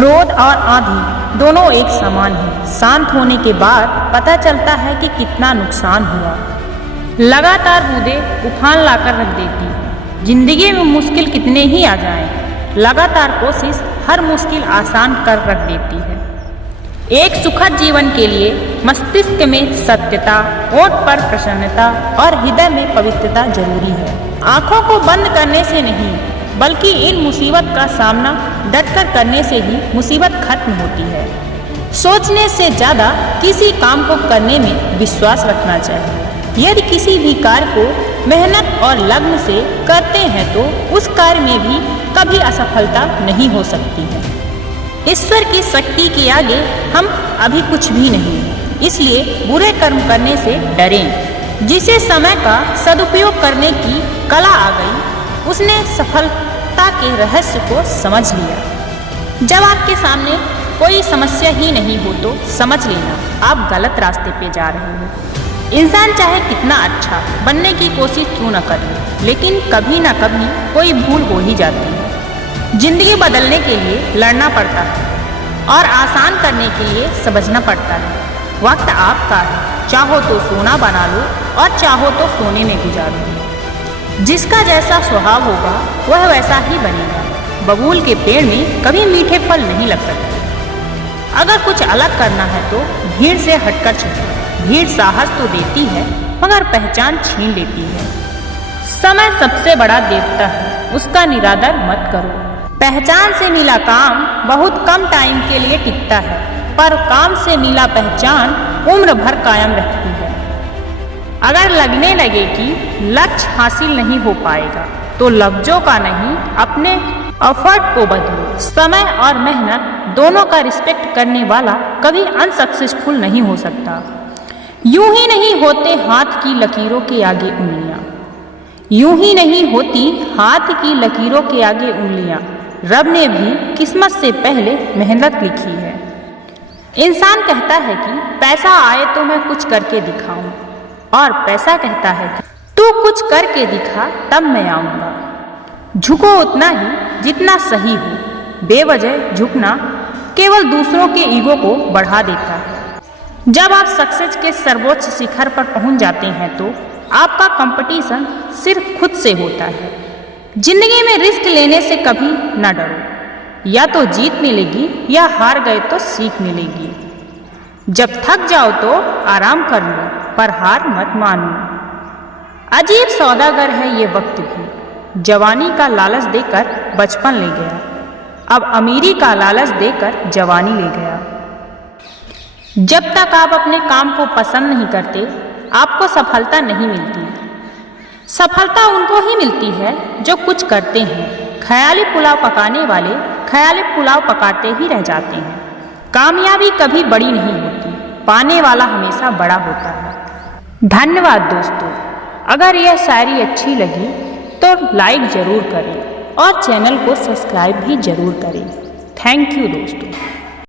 क्रोध और आंधी दोनों एक समान हैं। शांत होने के बाद पता चलता है कि कितना नुकसान हुआ। लगातार बूंदें उफान लाकर रख देती हैं। जिंदगी में मुश्किल कितने ही आ जाएं, लगातार कोशिश हर मुश्किल आसान कर रख देती है। एक सुखद जीवन के लिए मस्तिष्क में सत्यता, ओठ पर प्रसन्नता और हृदय में पवित्रता जरूरी है। आंखों को बंद करने से नहीं, बल्कि इन मुसीबत का सामना डटकर करने से ही मुसीबत खत्म होती है। सोचने से ज़्यादा किसी काम को करने में विश्वास रखना चाहिए। यदि किसी भी कार्य को मेहनत और लगन से करते हैं तो उस कार्य में भी कभी असफलता नहीं हो सकती है। ईश्वर की शक्ति के आगे हम अभी कुछ भी नहीं हैं, इसलिए बुरे कर्म करने से डरें। जिसे समय का सदुपयोग करने की कला आ गई, उसने सफलता के रहस्य को समझ लिया। जब आपके सामने कोई समस्या ही नहीं हो तो समझ लेना आप गलत रास्ते पे जा रहे हो। इंसान चाहे कितना अच्छा बनने की कोशिश क्यों न करे, लेकिन कभी ना कभी कोई भूल हो ही जाती है। जिंदगी बदलने के लिए लड़ना पड़ता है और आसान करने के लिए समझना पड़ता है। वक्त आपका है, चाहो तो सोना बना लो और चाहो तो सोने में गुजारो। जिसका जैसा स्वभाव होगा वह वैसा ही बनेगा। बबूल के पेड़ में कभी मीठे फल नहीं लग सकते। अगर कुछ अलग करना है तो भीड़ से हटकर चलो। भीड़ साहस तो देती है मगर पहचान छीन लेती है। समय सबसे बड़ा देवता है, उसका निरादर मत करो। पहचान से मिला काम बहुत कम टाइम के लिए टिकता है, पर काम से मिला पहचान उम्र भर कायम रहती है। अगर लगने लगे कि लक्ष्य हासिल नहीं हो पाएगा तो लफ्जों का नहीं, अपने एफर्ट को बदलो। समय और मेहनत दोनों का रिस्पेक्ट करने वाला कभी अनसक्सेसफुल नहीं हो सकता। यूं ही नहीं होते हाथ की लकीरों के आगे उंगलियां। यूं ही नहीं होती हाथ की लकीरों के आगे उंगलियां। रब ने भी किस्मत से पहले मेहनत लिखी है। इंसान कहता है कि पैसा आए तो मैं कुछ करके दिखाऊं, और पैसा कहता है कि तू कुछ करके दिखा तब मैं आऊंगा। झुको उतना ही जितना सही हो। बेवजह झुकना केवल दूसरों के ईगो को बढ़ा देता है। जब आप सक्सेस के सर्वोच्च शिखर पर पहुंच जाते हैं तो आपका कंपटीशन सिर्फ खुद से होता है। जिंदगी में रिस्क लेने से कभी न डरो। या तो जीत मिलेगी या हार गए तो सीख मिलेगी। जब थक जाओ तो आराम कर लो, पर हार मत मानो। अजीब सौदागर है ये वक्त भी। जवानी का लालच देकर बचपन ले गया, अब अमीरी का लालच देकर जवानी ले गया। जब तक आप अपने काम को पसंद नहीं करते, आपको सफलता नहीं मिलती। सफलता उनको ही मिलती है जो कुछ करते हैं। ख्याली पुलाव पकाने वाले ख्याली पुलाव पकाते ही रह जाते हैं। कामयाबी कभी बड़ी नहीं होती, पाने वाला हमेशा बड़ा होता है। धन्यवाद दोस्तों। अगर यह शायरी अच्छी लगी तो लाइक ज़रूर करें और चैनल को सब्सक्राइब भी ज़रूर करें। थैंक यू दोस्तों।